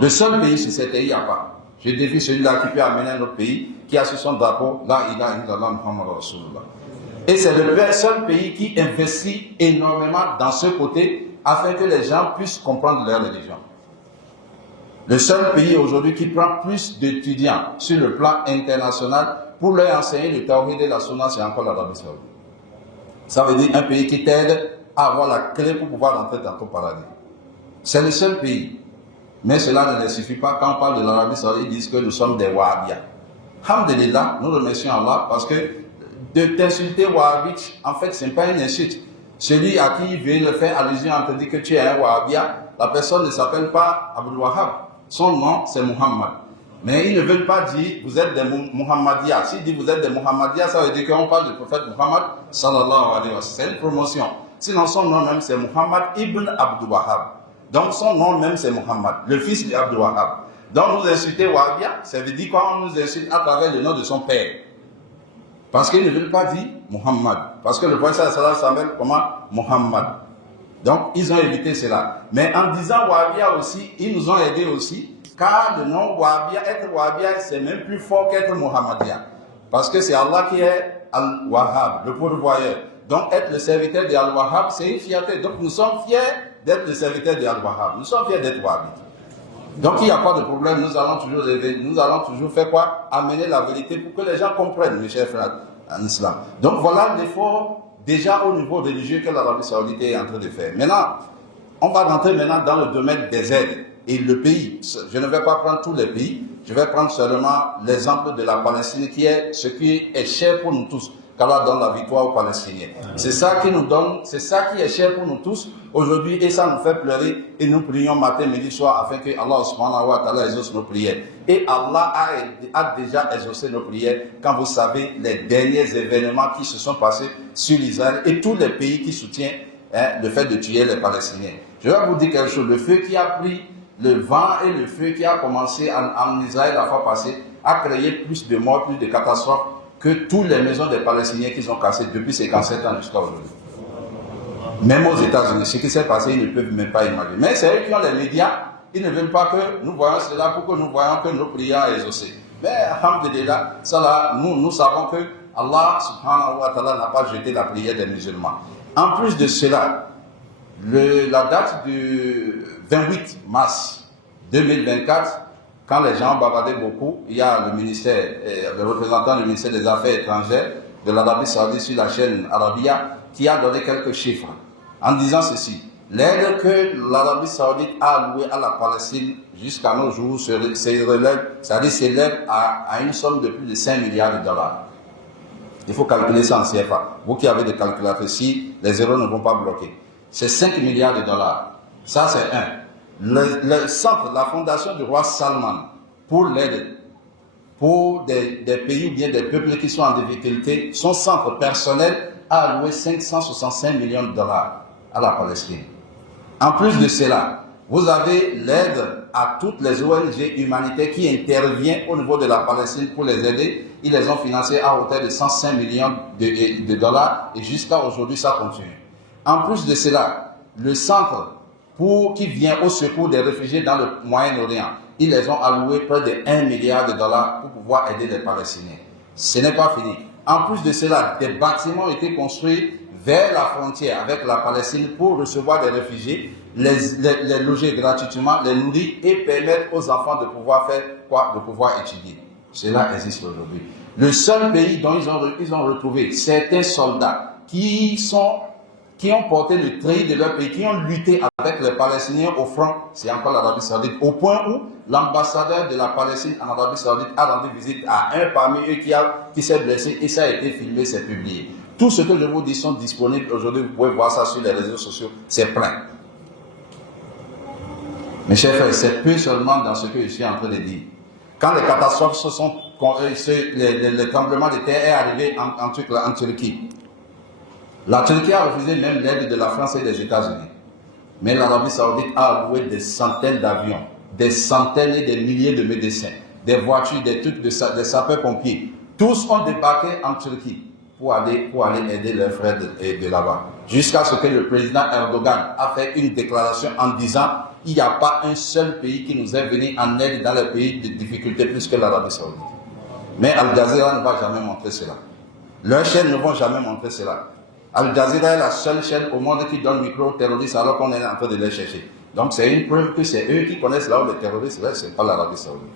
Le seul pays sur cette terre, il n'y a pas. Je défie celui-là qui peut amener un autre pays, qui a sur son drapeau, là, il a Muhammad Rasulullah. Et c'est le seul pays qui investit énormément dans ce côté, afin que les gens puissent comprendre leur religion. Le seul pays aujourd'hui qui prend plus d'étudiants sur le plan international pour leur enseigner le tawhid et la sunna, c'est encore l'Arabie Saoudite. Ça veut dire un pays qui t'aide à avoir la clé pour pouvoir rentrer dans ton paradis. C'est le seul pays. Mais cela ne suffit pas. Quand on parle de l'Arabie Saoudite, ils disent que nous sommes des Wahhabiens. Alhamdulillah, nous remercions Allah parce que de t'insulter Wahhabite, en fait, ce n'est pas une insulte. Celui à qui il veut le faire allusion en te dit que tu es un Wahhabien, la personne ne s'appelle pas Abdul Wahhab. Son nom, c'est Muhammad. Mais ils ne veulent pas dire vous êtes des Muhammadiyas. S'ils disent vous êtes des Muhammadiyas, ça veut dire qu'on parle du prophète Muhammad sallallahu alayhi wa sallam. C'est une promotion. Sinon, son nom même, c'est Muhammad ibn Abdul Wahhab. Donc, son nom même, c'est Muhammad, le fils d'Abdul Wahhab. Donc, nous insulter Wahhabia, ça veut dire qu'on nous insulte à travers le nom de son père. Parce qu'ils ne veulent pas dire Muhammad. Parce que le prophète sallallahu alayhi wa sallam s'appelle comment? Muhammad. Donc, ils ont évité cela. Mais en disant Wahhabia aussi, ils nous ont aidés aussi, car le nom Wahhabia, être Wahhabia, c'est même plus fort qu'être Muhammadien. Parce que c'est Allah qui est Al-Wahhab, le pourvoyeur. Donc, être le serviteur de Al-Wahhab, c'est une fierté. Donc, nous sommes fiers d'être le serviteur de Al-Wahhab. Nous sommes fiers d'être Wahhabites. Donc, il n'y a pas de problème. Nous allons toujours rêver. Nous allons toujours faire quoi? Amener la vérité pour que les gens comprennent, mes chers frères en islam. Donc, voilà l'effort déjà au niveau religieux que l'Arabie Saoudite est en train de faire. Maintenant, on va rentrer maintenant dans le domaine des aides. Et le pays, je ne vais pas prendre tous les pays, je vais prendre seulement l'exemple de la Palestine qui est ce qui est cher pour nous tous. qu'Allah donne la victoire aux Palestiniens. C'est ça qui nous donne, c'est ça qui est cher pour nous tous aujourd'hui et ça nous fait pleurer et nous prions matin, midi, soir afin que Allah subhanahu wa ta'ala exauce nos prières. Et Allah a déjà exaucé nos prières quand vous savez les derniers événements qui se sont passés sur Israël et tous les pays qui soutiennent le fait de tuer les Palestiniens. Je vais vous dire quelque chose, le feu qui a pris le vent et le feu qui a commencé en Israël la fois passée a créé plus de morts, plus de catastrophes que toutes les maisons des Palestiniens qu'ils ont cassées depuis 57 ans jusqu'à aujourd'hui. Même aux États-Unis, ce qui s'est passé, ils ne peuvent même pas imaginer. Mais c'est eux qui ont les médias, ils ne veulent pas que nous voyons cela pour que nous voyons que nos prières sont exaucées. Mais, alhamdulillah, ça là, nous savons que Allah subhanahu wa ta'ala n'a pas jeté la prière des musulmans. En plus de cela, la date du 28 mars 2024, quand les gens bavardaient beaucoup, il y a le ministère, le représentant du ministère des Affaires étrangères de l'Arabie Saoudite sur la chaîne Arabia, qui a donné quelques chiffres en disant ceci. L'aide que l'Arabie Saoudite a allouée à la Palestine jusqu'à nos jours s'élève à une somme de plus de 5 milliards de dollars. Il faut calculer ça en CFA. Vous qui avez des calculateurs ici, les zéros ne vont pas bloquer. C'est 5 milliards de dollars. Ça, c'est un. Le centre, la fondation du roi Salman, pour l'aide, pour des pays ou bien des peuples qui sont en difficulté, son centre personnel a alloué 565 millions de dollars à la Palestine. En plus de cela, vous avez l'aide à toutes les ONG humanitaires qui interviennent au niveau de la Palestine pour les aider. Ils les ont financés à hauteur de 105 millions de dollars et jusqu'à aujourd'hui, ça continue. En plus de cela, le centre qui vient au secours des réfugiés dans le Moyen-Orient, ils les ont alloué près de 1 milliard de dollars pour pouvoir aider les Palestiniens. Ce n'est pas fini. En plus de cela, des bâtiments ont été construits vers la frontière avec la Palestine pour recevoir des réfugiés, les loger gratuitement, les nourrir et permettre aux enfants de pouvoir faire quoi? De pouvoir étudier. Cela existe aujourd'hui. Le seul pays dont ils ont retrouvé certains soldats qui ont porté le treillis de leur pays, qui ont lutté avec les Palestiniens au front, c'est encore l'Arabie Saoudite, au point où l'ambassadeur de la Palestine en Arabie Saoudite a rendu visite à un parmi eux qui s'est blessé et ça a été filmé, c'est publié. Tout ce que je vous dis sont disponibles aujourd'hui, vous pouvez voir ça sur les réseaux sociaux, c'est plein. Mes chers frères, c'est peu seulement dans ce que je suis en train de dire. Quand les catastrophes les tremblements de terre est arrivé en Turquie, la Turquie a refusé même l'aide de la France et des États-Unis. Mais l'Arabie Saoudite a alloué des centaines d'avions, des centaines et des milliers de médecins, des voitures, des trucs, des sapeurs-pompiers. Tous ont débarqué en Turquie pour aller aider leurs frères de là-bas. Jusqu'à ce que le président Erdogan a fait une déclaration en disant il n'y a pas un seul pays qui nous est venu en aide dans les pays de difficulté plus que l'Arabie Saoudite. Mais Al Jazeera ne va jamais montrer cela. Leurs chaînes ne vont jamais montrer cela. Al Jazeera est la seule chaîne au monde qui donne micro aux terroristes alors qu'on est en train de les chercher. Donc c'est une preuve que c'est eux qui connaissent là où les terroristes restent, ce n'est pas l'Arabie Saoudite.